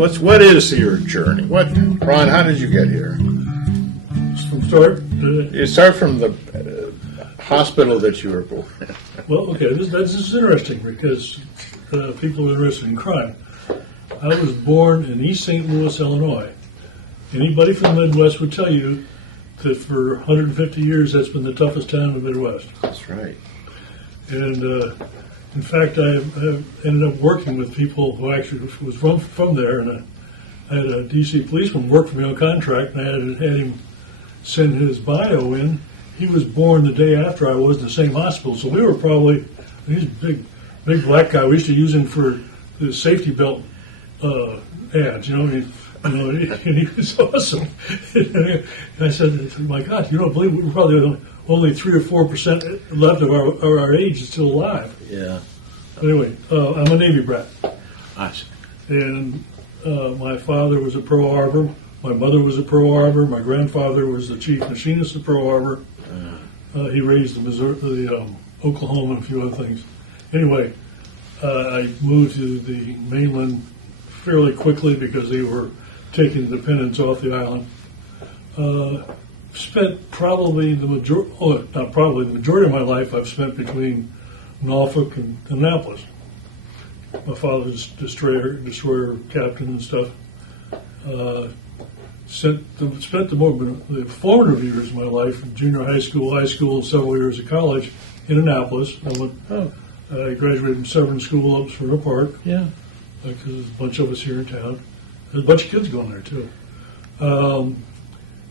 what is your journey? Ron, how did you get here? From start? You start from the hospital that you were born in. Well, okay, this is interesting because people are interested in crime. I was born in East St. Louis, Illinois. Anybody from the Midwest would tell you that for 150 years that's been the toughest town in the Midwest. That's right. And in fact, I ended up working with people who actually was from there, and I had a D.C. policeman work for me on contract, and I had him send his bio in. He was born the day after I was in the same hospital, so we were probably, he's a big black guy. We used to use him for the safety belt ads, and he was awesome. And I said, my God, you don't believe we're probably only 3 or 4% left of our age is still alive. Yeah. But anyway, I'm a Navy brat. Nice. And my father was a Pearl Harbor. My mother was a Pearl Harbor. My grandfather was the chief machinist of Pearl Harbor. He raised the Oklahoma and a few other things. Anyway, I moved to the mainland fairly quickly because they were taking the dependents off the island. Spent probably the majority of my life I've spent between Norfolk and Annapolis. My father's destroyer captain and stuff. Spent the formative years of my life, junior high school, several years of college in Annapolis. I graduated from Severn School up Sparrow Park. Yeah. Because there's a bunch of us here in town. There's a bunch of kids going there too. And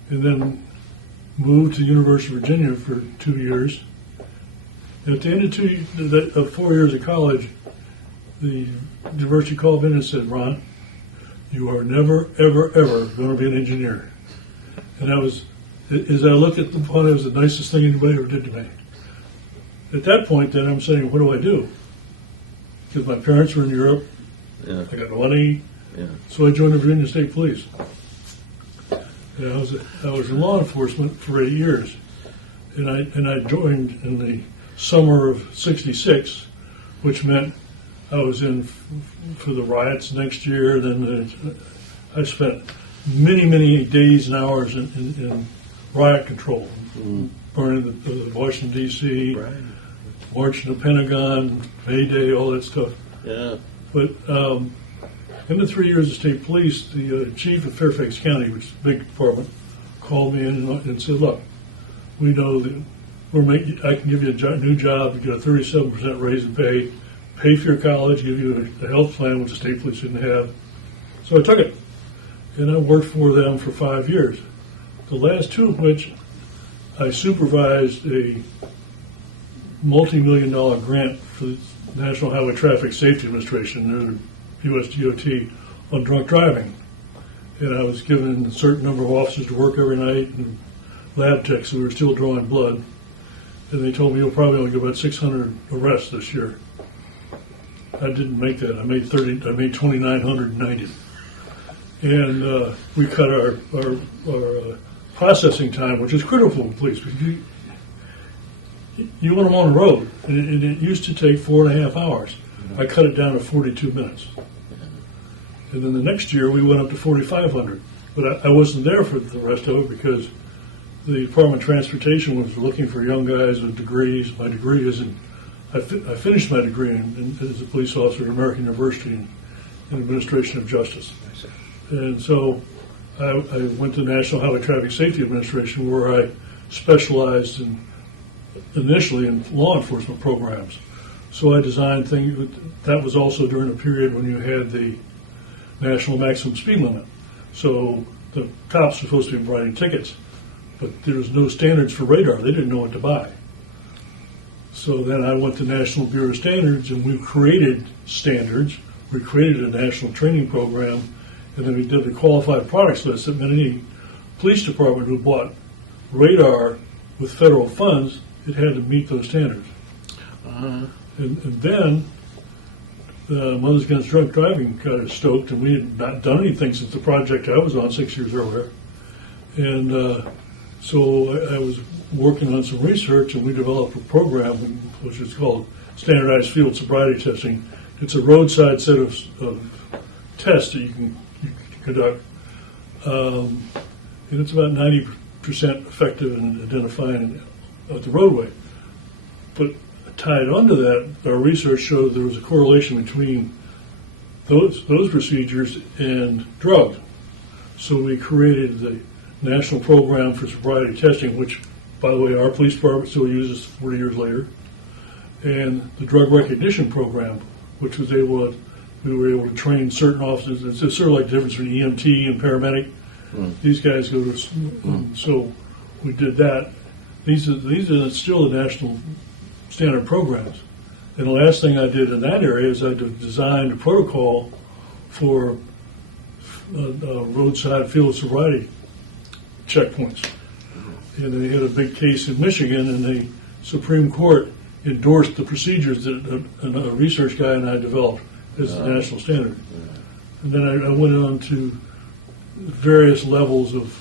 then moved to the University of Virginia for 2 years. And at the end of 4 years of college, the university called me and said, Ron, you are never, ever, ever going to be an engineer. And as I look at the point, it was the nicest thing anybody ever did to me. At that point, then I'm saying, what do I do? Because my parents were in Europe. Yeah. I got money. Yeah. So I joined the Virginia State Police. And I was in law enforcement for 8 years. And I joined in the summer of '66, which meant I was in for the riots next year. Then I spent many days and hours in riot control, burning the Washington D.C., Right. marching the Pentagon, May Day, all that stuff. Yeah. But in the 3 years of state police, the chief of Fairfax County, which is a big department, called me in and said, "Look, we know that I can give you a new job, you get a 37% raise in pay for your college, give you a health plan, which the state police didn't have." So I took it, and I worked for them for 5 years. The last 2 of which I supervised a multi-million-dollar grant for the National Highway Traffic Safety Administration, the U.S. DOT, on drunk driving. And I was given a certain number of officers to work every night and lab techs who were still drawing blood. And they told me you'll probably only get about 600 arrests this year. I didn't make that. I made 2,990. And we cut our processing time, which is critical for police. You want them on the road, and it used to take 4.5 hours. I cut it down to 42 minutes. And then the next year we went up to 4,500. But I wasn't there for the rest of it because the Department of Transportation was looking for young guys with degrees. My degree is I finished my degree as a police officer at American University in Administration of Justice. And so I went to the National Highway Traffic Safety Administration, where I specialized initially in law enforcement programs. So I designed things. That was also during a period when you had the national maximum speed limit. So the cops were supposed to be writing tickets, but there was no standards for radar. They didn't know what to buy. So then I went to National Bureau of Standards, and we created standards. We created a national training program, and then we did the qualified products list that meant any police department who bought radar with federal funds, it had to meet those standards. And then Mothers Against Drunk Driving got us stoked, and we had not done anything since the project I was on 6 years earlier. And so I was working on some research, and we developed a program which is called Standardized Field Sobriety Testing. It's a roadside set of tests that you conduct. And it's about 90% effective in identifying the roadway. But tied onto that, our research showed there was a correlation between those procedures and drugs. So we created the National Program for Sobriety Testing, which, by the way, our police department still uses 40 years later, and the Drug Recognition Program, which was we were able to train certain officers. It's sort of like the difference between EMT and paramedic. These guys go to, so we did that. These are still the national standard programs. And the last thing I did in that area is I designed a protocol for roadside field sobriety checkpoints. And they had a big case in Michigan, and the Supreme Court endorsed the procedures that a research guy and I developed as the national standard. And then I went on to various levels of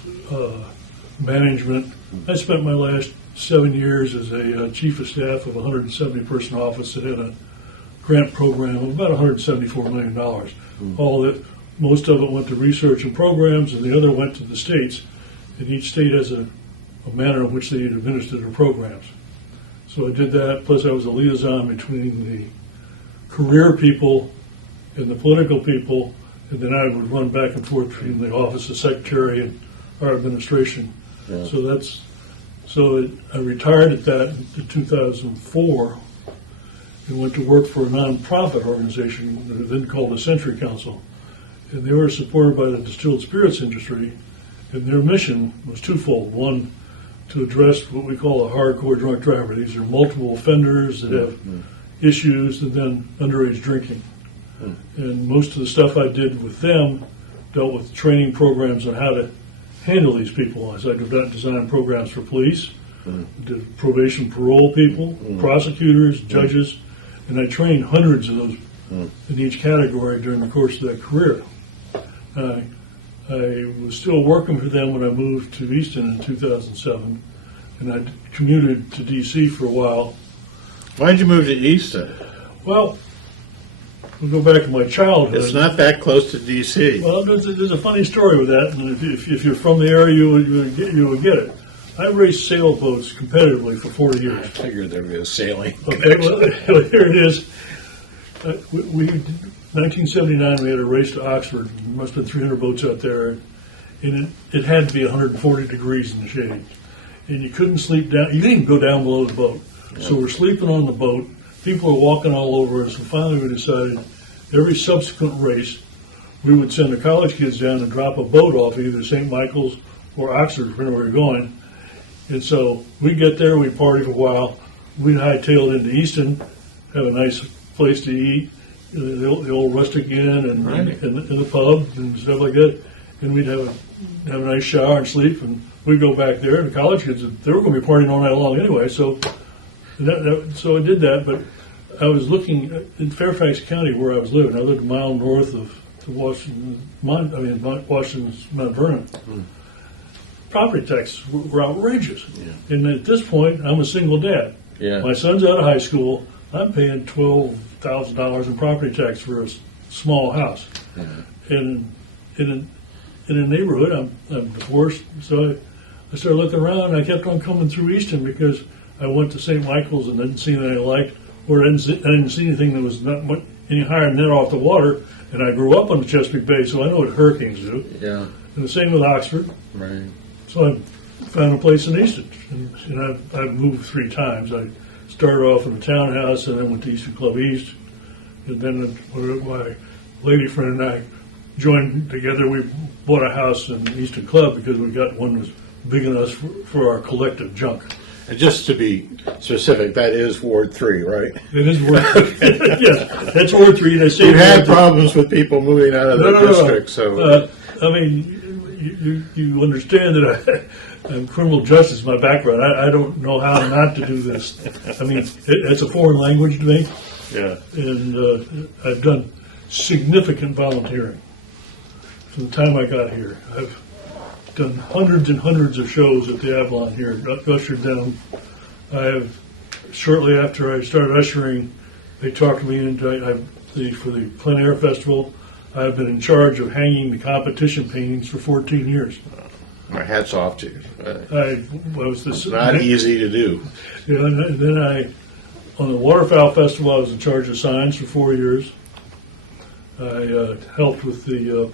management. I spent my last 7 years as a chief of staff of a 170-person office that had a grant program of about $174 million. All that, most of it went to research and programs, and the other went to the states. And each state has a manner in which they administer their programs. So I did that, plus I was a liaison between the career people and the political people, and then I would run back and forth between the office of secretary and our administration. Yeah. So I retired at that in 2004 and went to work for a nonprofit organization then called the Century Council. And they were supported by the distilled spirits industry, and their mission was twofold. One, to address what we call a hardcore drunk driver. These are multiple offenders that have issues, and then underage drinking. And most of the stuff I did with them dealt with training programs on how to handle these people. As I designed programs for police, did probation parole people, prosecutors, judges, and I trained hundreds of those in each category during the course of that career. I was still working for them when I moved to Easton in 2007, and I commuted to D.C. for a while. Why did you move to Easton? Well, we'll go back to my childhood. It's not that close to D.C. Well, there's a funny story with that, and if you're from the area, you would get it. I raced sailboats competitively for 40 years. I figured there would be a sailing. Okay, well, here it is. 1979, we had a race to Oxford. There must have been 300 boats out there, and it had to be 140 degrees in the shade. And you couldn't sleep down. You couldn't even go down below the boat. So we're sleeping on the boat. People are walking all over us. And finally, we decided every subsequent race, we would send the college kids down and drop a boat off either St. Michael's or Oxford, depending where we're going. And so we get there, we party for a while. We'd hightail into Easton, have a nice place to eat, the old rustic inn and the pub and stuff like that. And we'd have a nice shower and sleep, and we'd go back there. And the college kids, they were going to be partying all night long anyway. So so I did that, but I was looking in Fairfax County where I was living. I lived a mile north of Washington's Mount Vernon. Property taxes were outrageous. Yeah. And at this point, I'm a single dad. Yeah. My son's out of high school. I'm paying $12,000 in property tax for a small house. And in a neighborhood, I'm divorced, so I started looking around. And I kept on coming through Easton because I went to St. Michael's and didn't see anything I liked, or I didn't see anything that was not much, any higher than that off the water. And I grew up on the Chesapeake Bay, so I know what hurricanes do. Yeah. And the same with Oxford. Right. So I found a place in Easton, and I've moved 3 times. I started off in a townhouse, and then went to Easton Club East, and then my lady friend and I joined together. We bought a house in Easton Club because we got one that was big enough for our collective junk. And just to be specific, that is Ward 3, right? It is Ward 3. Yes, that's Ward 3. They say You've had problems with people moving out of the district, so... I mean, you understand that I'm criminal justice, my background. I don't know how not to do this. I mean, it's a foreign language to me. Yeah. And I've done significant volunteering from the time I got here. I've done hundreds and hundreds of shows at the Avalon here, ushered them. Shortly after I started ushering, they talked me into, for the plein air festival, I've been in charge of hanging the competition paintings for 14 years. My hat's off to you. I was this Not easy to do. Yeah, and then on the Waterfowl Festival, I was in charge of signs for 4 years. I helped with the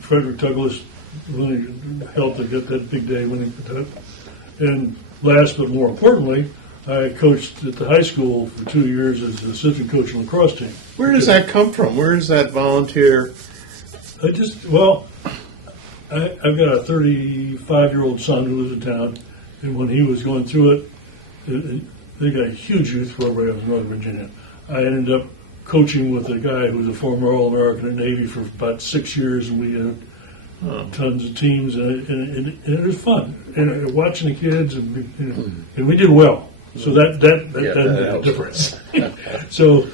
Frederick Douglass really helped to get that big day winning for that. And last but more importantly, I coached at the high school for 2 years as an assistant coach on the lacrosse team. Where does that come from? Where does that volunteer? I've got a 35-year-old son who lives in town, and when he was going through it, they got a huge youth program in Northern Virginia. I ended up coaching with a guy who was a former All-American in the Navy for about 6 years, and we had tons of teams, and it was fun. And watching the kids, and we did well. So that made a difference. So,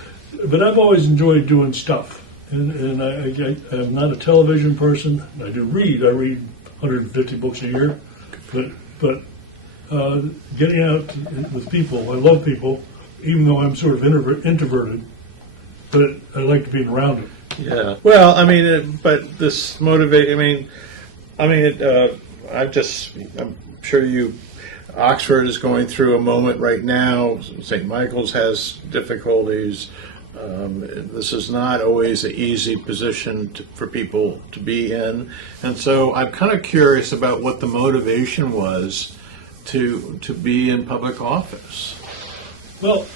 but I've always enjoyed doing stuff. And I'm not a television person. I do read. I read 150 books a year. But getting out with people, I love people, even though I'm sort of introverted. But I like to be around it. Yeah. Well, I mean, but this motivate. I'm sure Oxford is going through a moment right now. St. Michael's has difficulties. This is not always an easy position for people to be in, and so I'm kind of curious about what the motivation was to be in public office. Well,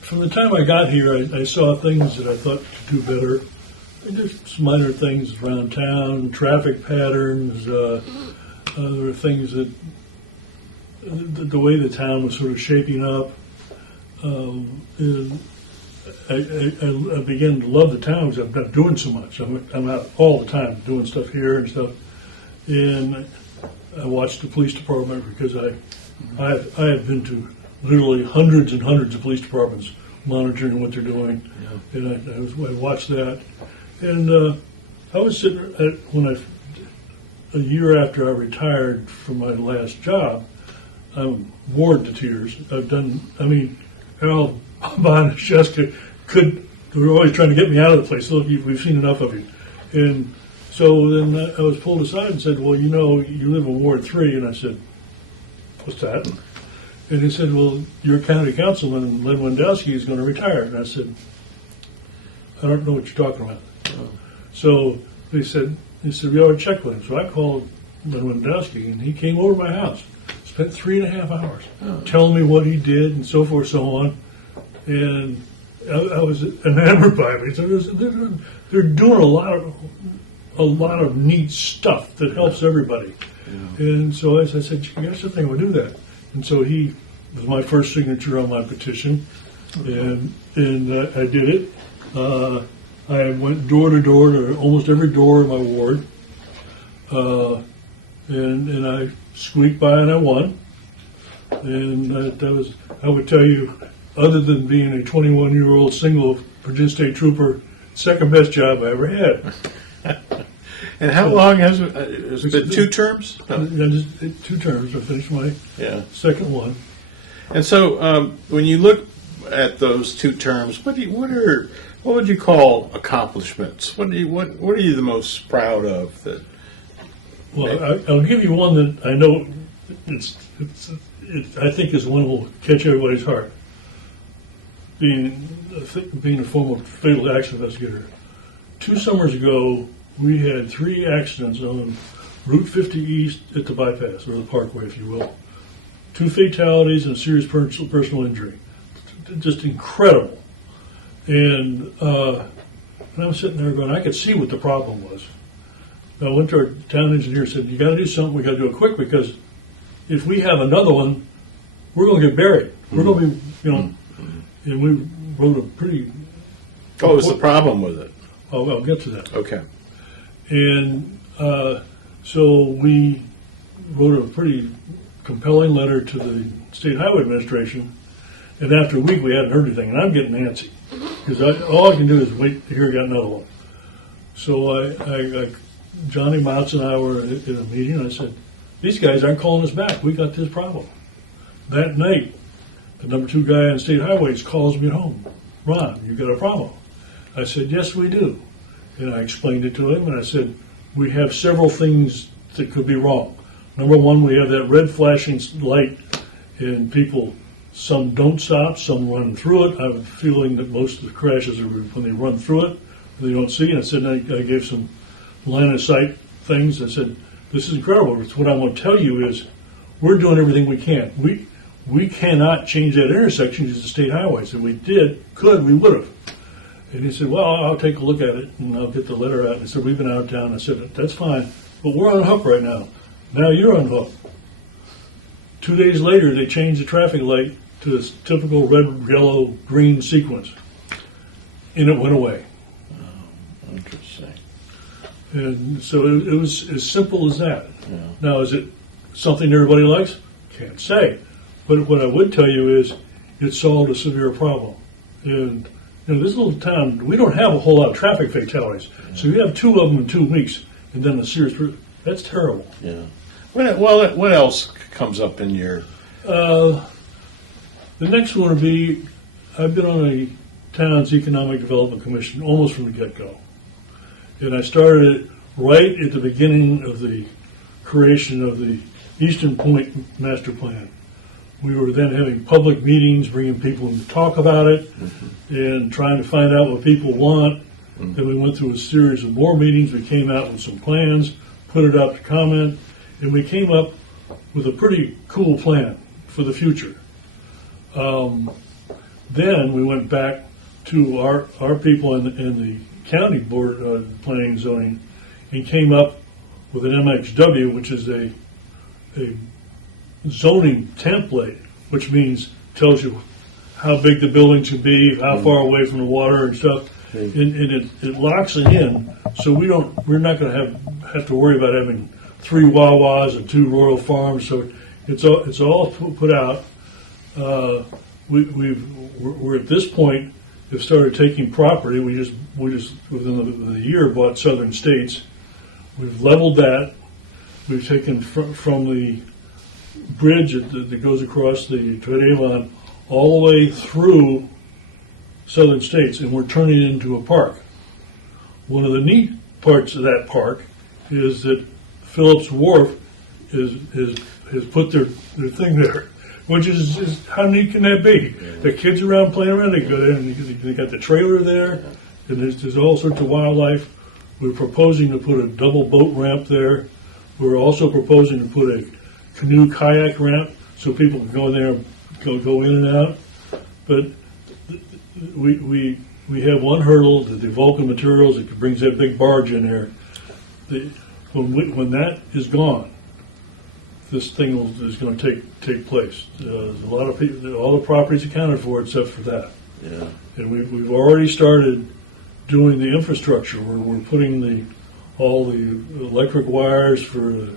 from the time I got here, I saw things that I thought to do better. Just minor things around town, traffic patterns. There were things that the way the town was sort of shaping up. I began to love the town because I'm not doing so much. I'm out all the time doing stuff here and stuff. And I watched the police department because I have been to literally hundreds and hundreds of police departments monitoring what they're doing. Yeah. And I watched that. And I was sitting a year after I retired from my last job, I'm bored to tears. Al Bon and Jessica they were always trying to get me out of the place. Look, we've seen enough of you. And so then I was pulled aside and said, well, you live in Ward 3. And I said, what's that? And he said, well, your county councilman, Len Wendowski, is going to retire. And I said, I don't know what you're talking about. So they said, we ought to check with him. So I called Len Wendowski, and he came over to my house. Spent 3.5 hours telling me what he did and so forth, so on. And I was enamored by it. So they're doing a lot of neat stuff that helps everybody. Yeah. And so I said, yes, I think we'll do that. And so he was my first signature on my petition, and I did it. I went door to door to almost every door in my ward, and I squeaked by and I won. And I would tell you, other than being a 21-year-old single Virginia State Trooper, second best job I ever had. And how long has it been? 2 terms? No. Just 2 terms. I finished my second one. And so when you look at those 2 terms, what would you call accomplishments? What are you the most proud of? Well, I'll give you one that I know I think is one that will catch everybody's heart. Being a former fatal accident investigator, 2 summers ago we had 3 accidents on Route 50 East at the bypass, or the Parkway, if you will. 2 fatalities and a serious personal injury. Just incredible. And I'm sitting there going, I could see what the problem was. I went to our town engineer and said, you got to do something, we got to do it quick, because if we have another one, we're going to get buried. We're going to be, and we wrote a pretty... What was the problem with it? Oh, I'll get to that. Okay. And so we wrote a pretty compelling letter to the State Highway Administration, and after a week we hadn't heard anything, and I'm getting antsy, because all I can do is wait to hear I got another one. So Johnny Motz and I were at a meeting, and I said, these guys aren't calling us back. We got this problem. That night, the number 2 guy on State Highways calls me at home. Ron, you got a problem. I said, yes, we do. And I explained it to him, and I said, we have several things that could be wrong. Number one, we have that red flashing light, and people, some don't stop, some run through it. I have a feeling that most of the crashes are when they run through it, they don't see. And I said, I gave some line of sight things. I said, this is incredible. What I'm going to tell you is we're doing everything we can. We cannot change that intersection because it's a state highway. So if we we would have. And he said, well, I'll take a look at it, and I'll get the letter out. And he said, we've been out of town. I said, that's fine, but we're on hook right now. Now you're on hook. 2 days later, they changed the traffic light to this typical red, yellow, green sequence, and it went away. Oh, interesting. And so it was as simple as that. Yeah. Now, is it something everybody likes? Can't say. But what I would tell you is it solved a severe problem. And this little town, we don't have a whole lot of traffic fatalities. So you have 2 of them in 2 weeks, and then a serious, that's terrible. Yeah. What else comes up in your? The next one would be, I've been on a town's economic development commission almost from the get-go. And I started it right at the beginning of the creation of the Eastern Point Master Plan. We were then having public meetings, bringing people in to talk about it, and trying to find out what people want. Then we went through a series of more meetings. We came out with some plans, put it out to comment, and we came up with a pretty cool plan for the future. Then we went back to our people in the county board planning and zoning and came up with an MXW, which is a zoning template, which means tells you how big the building should be, how far away from the water and stuff, and it locks it in, so we're not going to have to worry about having 3 Wawas and 2 Royal Farms. So it's all put out. We're at this point have started taking property. We just within the year bought Southern States. We've leveled that. We've taken from the bridge that goes across the Avalon all the way through Southern States, and we're turning it into a park. One of the neat parts of that park is that Phillips Wharf has put their thing there, which is how neat can that be? The kids around playing around, they go there and they got the trailer there, and there's all sorts of wildlife. We're proposing to put a double boat ramp there. We're also proposing to put a canoe kayak ramp so people can go there and go in and out. But we have one hurdle, the Vulcan Materials, that brings that big barge in there. When that is gone, this thing is going to take place. A lot of people, all the properties accounted for except for that. Yeah. And we've already started doing the infrastructure. We're putting all the electric wires for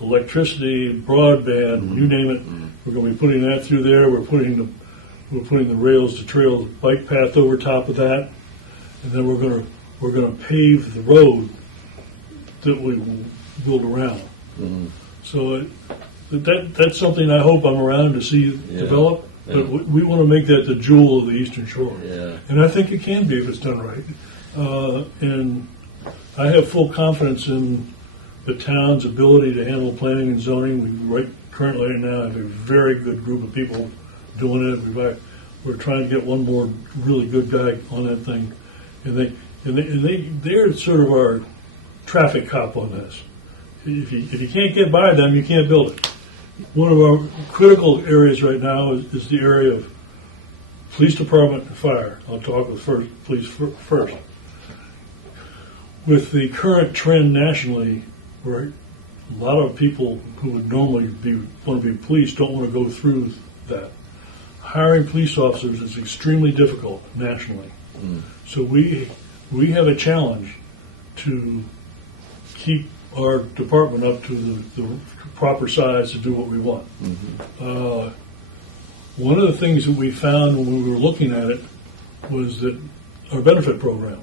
electricity, broadband, you name it. We're going to be putting that through there. We're putting the rails to trail bike path over top of that, and then we're going to pave the road that we will build around. So that's something I hope I'm around to see develop. But we want to make that the jewel of the Eastern Shore, and I think it can be if it's done right. And I have full confidence in the town's ability to handle planning and zoning. We currently now have a very good group of people doing it. We're trying to get one more really good guy on that thing, and they're sort of our traffic cop on this. If you can't get by them, you can't build it. One of our critical areas right now is the area of police department and fire. I'll talk with police first. With the current trend nationally, where a lot of people who would normally want to be police don't want to go through that. Hiring police officers is extremely difficult nationally. So we have a challenge to keep our department up to the proper size to do what we want. One of the things that we found when we were looking at it was that our benefit program,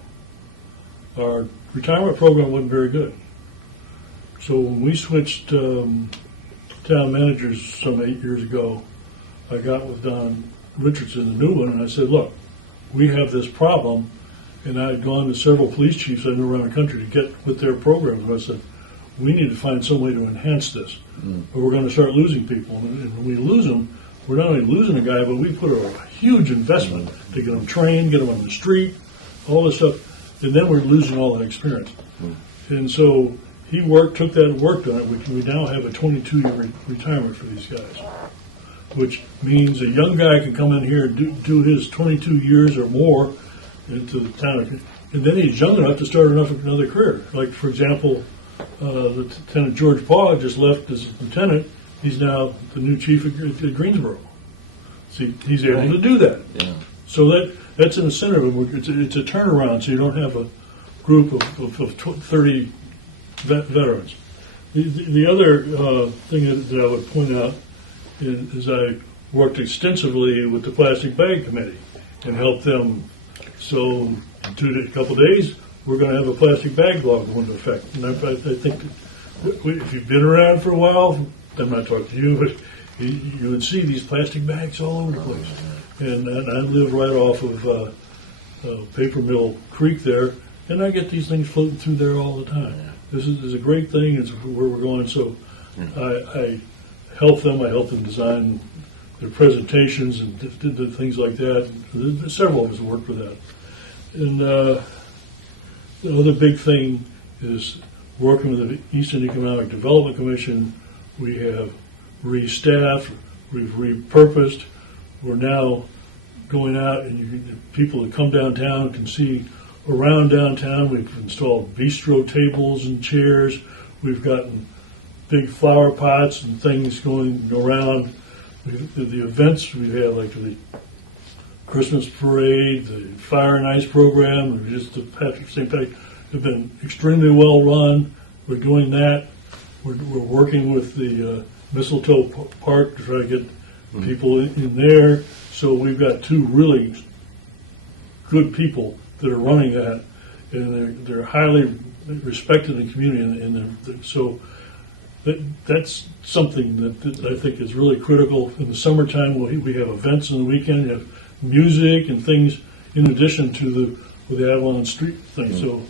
our retirement program wasn't very good. So when we switched town managers some 8 years ago, I got with Don Richardson, the new one, and I said, look, we have this problem, and I had gone to several police chiefs I knew around the country to get with their programs, and I said, we need to find some way to enhance this, or we're going to start losing people. And when we lose them, we're not only losing a guy, but we put a huge investment to get them trained, get them on the street, all this stuff, and then we're losing all that experience. And so he took that and worked on it. We now have a 22-year retirement for these guys, which means a young guy can come in here and do his 22 years or more into the town, and then he's young enough to start another career. Like, for example, Lieutenant George Paul just left as lieutenant. He's now the new chief at Greensboro. See, he's able to do that. Yeah. So that's an incentive. It's a turnaround, so you don't have a group of 30 veterans. The other thing that I would point out is I worked extensively with the Plastic Bag Committee and helped them. So in a couple of days, we're going to have a plastic bag law go into effect. And I think if you've been around for a while, I'm not talking to you, but you would see these plastic bags all over the place. And I live right off of Paper Mill Creek there, and I get these things floating through there all the time. This is a great thing. It's where we're going. So I help them. I help them design their presentations and did things like that. There's several of us worked with that. And the other big thing is working with the Easton Economic Development Commission. We have restaffed, we've repurposed. We're now going out, and people that come downtown can see around downtown. We've installed bistro tables and chairs. We've gotten big flower pots and things going around. The events we've had, like the Christmas parade, the fire and ice program, and just the St. Patrick, have been extremely well run. We're doing that. We're working with the Mistletoe Park to try to get people in there. So we've got two really good people that are running that, and they're highly respected in the community. And so that's something that I think is really critical. In the summertime, we have events on the weekend, we have music and things in addition to the Avalon Street thing. So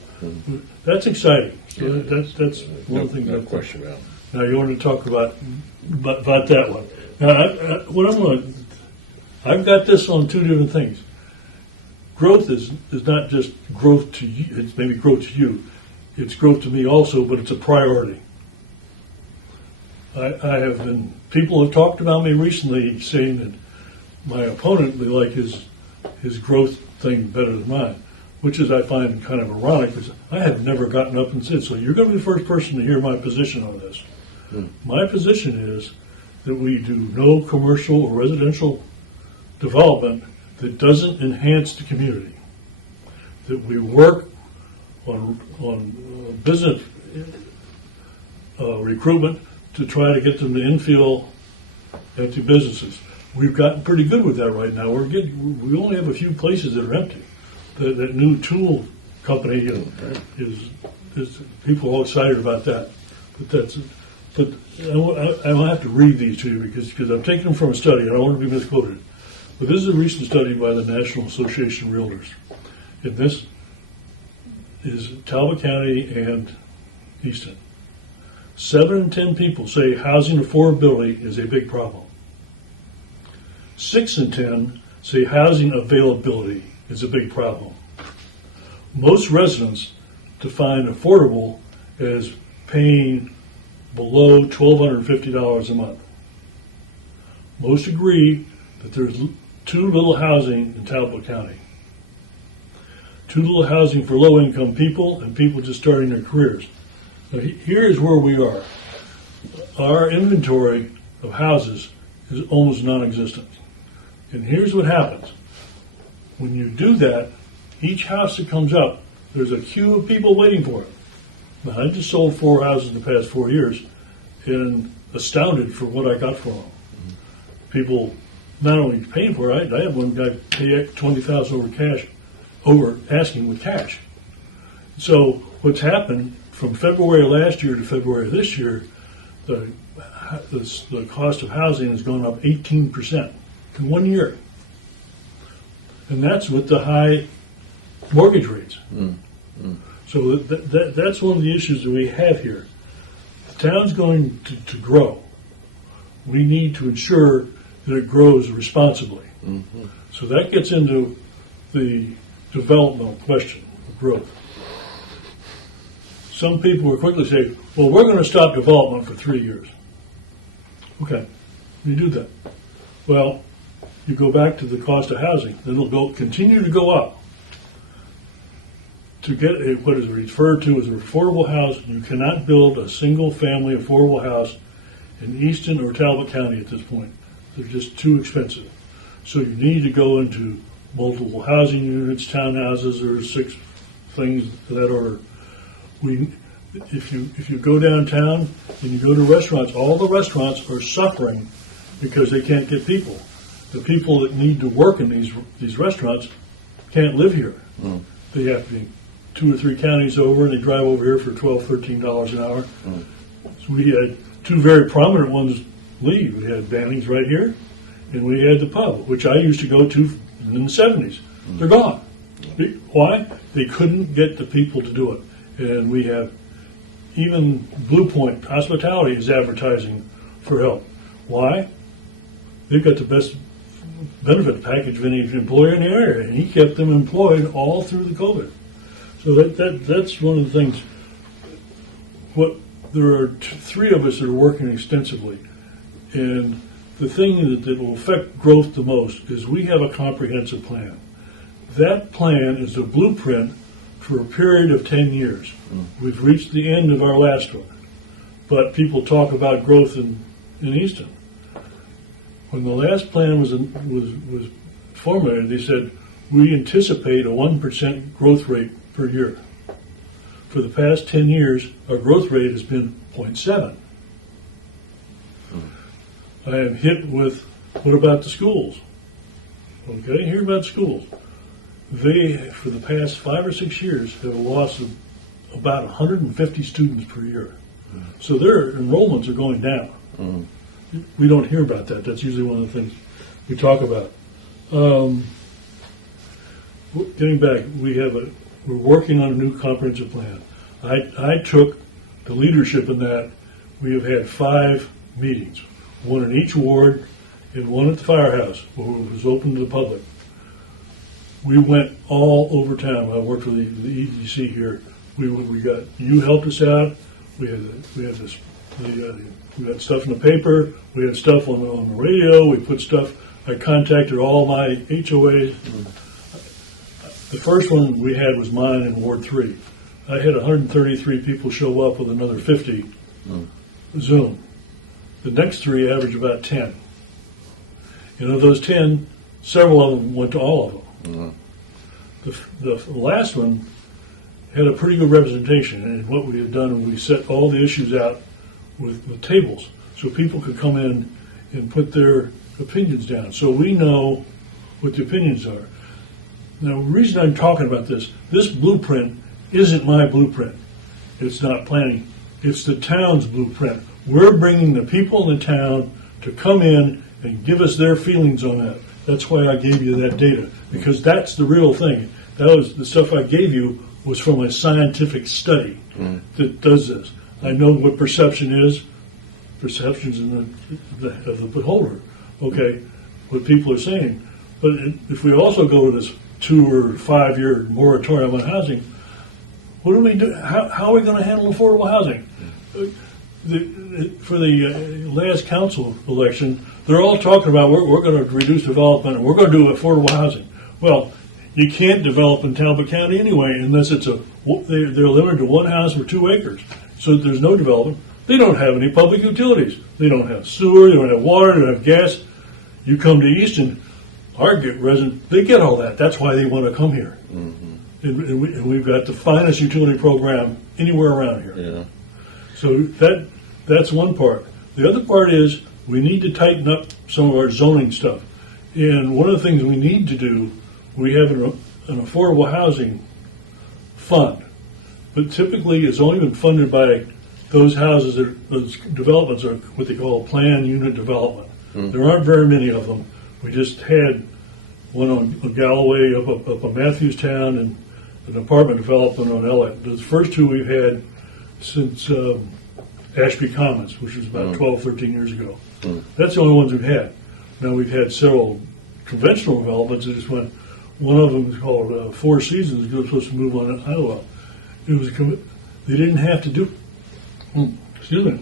that's exciting. So that's one thing. No question about it. Now you want to talk about that one. Now, I've got this on two different things. Growth is not just growth to you. It's maybe growth to you. It's growth to me also, but it's a priority. People have talked about me recently saying that my opponent, they like his growth thing better than mine, which is I find kind of ironic because I have never gotten up and said, so you're going to be the first person to hear my position on this. My position is that we do no commercial or residential development that doesn't enhance the community, that we work on business recruitment to try to get them to infill empty businesses. We've gotten pretty good with that right now. We only have a few places that are empty. That new tool company is people are all excited about that. But I will have to read these to you because I'm taking them from a study. I don't want to be misquoted. But this is a recent study by the National Association of Realtors. And this is Talbot County and Easton. 7 in 10 people say housing affordability is a big problem. 6 in 10 say housing availability is a big problem. Most residents define affordable as paying below $1,250 a month. Most agree that there's too little housing in Talbot County. Too little housing for low-income people and people just starting their careers. Now, here's where we are. Our inventory of houses is almost non-existent. And here's what happens. When you do that, each house that comes up, there's a queue of people waiting for it. Now, I just sold 4 houses in the past 4 years and astounded for what I got for them. People not only paying for it, I had one guy pay $20,000 over asking with cash. So what's happened from February of last year to February of this year, the cost of housing has gone up 18% in 1 year. And that's with the high mortgage rates. So that's one of the issues that we have here. The town's going to grow. We need to ensure that it grows responsibly. So that gets into the developmental question of growth. Some people will quickly say, well, we're going to stop development for 3 years. Okay, you do that. Well, you go back to the cost of housing. It'll continue to go up. To get what is referred to as an affordable house, you cannot build a single-family affordable house in Easton or Talbot County at this point. They're just too expensive. So you need to go into multiple housing units, townhouses, or 6 things of that order. If you go downtown and you go to restaurants, all the restaurants are suffering because they can't get people. The people that need to work in these restaurants can't live here. They have to be 2 or 3 counties over, and they drive over here for $12, $13 an hour. So we had 2 very prominent ones leave. We had Banning's right here, and we had the pub, which I used to go to in the 70s. They're gone. Why? They couldn't get the people to do it. And we have even Blue Point Hospitality is advertising for help. Why? They've got the best benefit package of any employer in the area, and he kept them employed all through the COVID. So that's one of the things. There are 3 of us that are working extensively, and the thing that will affect growth the most is we have a comprehensive plan. That plan is a blueprint for a period of 10 years. We've reached the end of our last one, but people talk about growth in Easton. When the last plan was formulated, they said we anticipate a 1% growth rate per year. For the past 10 years, our growth rate has been 0.7. I am hit with, what about the schools? Okay, here about schools. They, for the past 5 or 6 years, have lost about 150 students per year. So their enrollments are going down. We don't hear about that. That's usually one of the things we talk about. Getting back, we're working on a new comprehensive plan. I took the leadership in that. We have had 5 meetings, 1 in each ward and 1 at the firehouse, where it was open to the public. We went all over town. I worked with the EDC here. You helped us out. We got stuff in the paper. We had stuff on the radio. We put stuff. I contacted all my HOAs. The first one we had was mine in Ward 3. I had 133 people show up with another 50 Zoom. The next 3 averaged about 10. And of those 10, several of them went to all of them. The last one had a pretty good representation, and what we had done, we set all the issues out with tables so people could come in and put their opinions down. So we know what the opinions are. Now, the reason I'm talking about this blueprint isn't my blueprint. It's not planning. It's the town's blueprint. We're bringing the people in the town to come in and give us their feelings on that. That's why I gave you that data, because that's the real thing. That was the stuff I gave you was from a scientific study that does this. I know what perception is. Perception's of the beholder. Okay, what people are saying. But if we also go to this 2 or 5 year moratorium on housing, what do we do? How are we going to handle affordable housing? For the last council election, they're all talking about we're going to reduce development and we're going to do affordable housing. Well, you can't develop in Talbot County anyway unless they're limited to 1 house or 2 acres. So there's no development. They don't have any public utilities. They don't have sewer. They don't have water. They don't have gas. You come to Easton, our residents, they get all that. That's why they want to come here. And we've got the finest utility program anywhere around here. Yeah. So that's one part. The other part is we need to tighten up some of our zoning stuff. And one of the things we need to do, we have an affordable housing fund, but typically it's only been funded by those houses, those developments are what they call planned unit development. There aren't very many of them. We just had one on Galloway up on Matthewstown, and an apartment development on Elliott. The first two we've had since Ashby Commons, which was about 12, 13 years ago. That's the only ones we've had. Now we've had several conventional developments. That just went. One of them is called Four Seasons. It was supposed to move on to Iowa. It was they didn't have to do. Excuse me.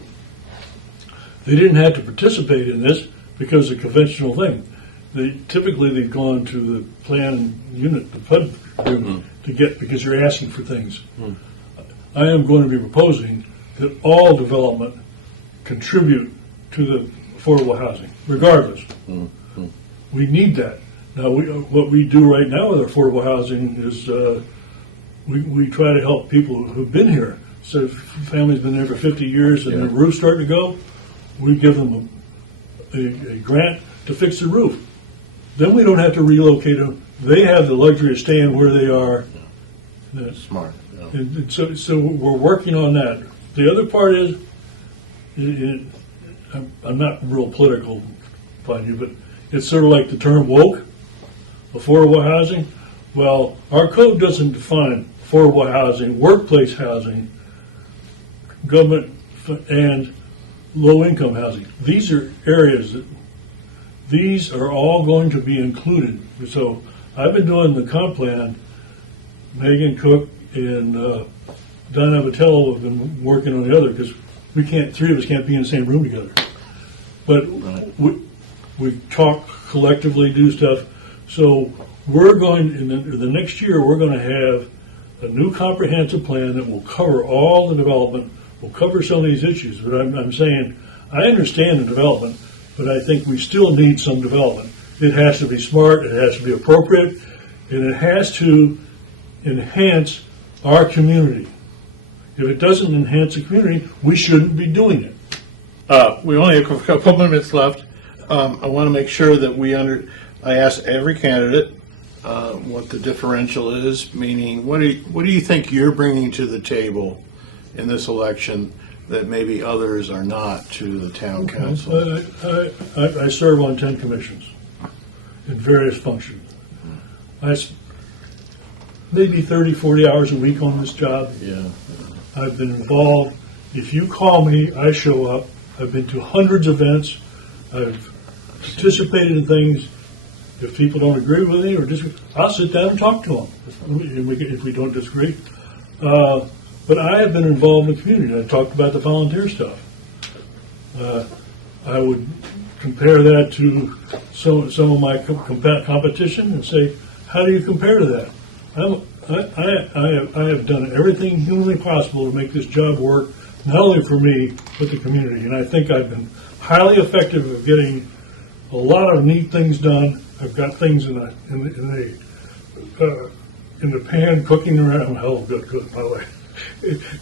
They didn't have to participate in this because it's a conventional thing. Typically they've gone to the plan unit, the PUD group, to get, because you're asking for things. I am going to be proposing that all development contribute to the affordable housing, regardless. We need that. Now, what we do right now with affordable housing is we try to help people who've been here. So if a family's been there for 50 years and the roof's starting to go, we give them a grant to fix the roof. Then we don't have to relocate them. They have the luxury of staying where they are. Smart. Yeah. And so we're working on that. The other part is, I'm not real political, find you, but it's sort of like the term woke, affordable housing. Well, our code doesn't define affordable housing, workplace housing, government, and low-income housing. These are areas that these are all going to be included. So I've been doing the comp plan. Megan Cook and Don Avatello have been working on the other, because three of us can't be in the same room together. But we talk collectively, do stuff. So we're going, in the next year, we're going to have a new comprehensive plan that will cover all the development, will cover some of these issues. But I'm saying, I understand the development, but I think we still need some development. It has to be smart, it has to be appropriate, and it has to enhance our community. If it doesn't enhance the community, we shouldn't be doing it. We only have a couple minutes left. I want to make sure that I ask every candidate what the differential is, meaning what do you think you're bringing to the table in this election that maybe others are not to the town council? I serve on 10 commissions in various functions. Maybe 30, 40 hours a week on this job. Yeah. I've been involved. If you call me, I show up. I've been to hundreds of events. I've participated in things. If people don't agree with me or disagree, I'll sit down and talk to them if we don't disagree. But I have been involved in the community. I talked about the volunteer stuff. I would compare that to some of my competition and say, how do you compare to that? I have done everything humanly possible to make this job work, not only for me, but the community. And I think I've been highly effective at getting a lot of neat things done. I've got things in the pan cooking around. Oh, good, by the way,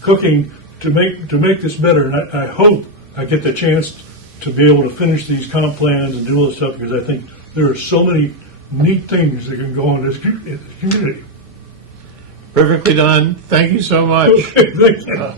cooking to make this better. And I hope I get the chance to be able to finish these comp plans and do all this stuff, because I think there are so many neat things that can go on in this community. Perfectly done. Thank you so much. Okay, thank you.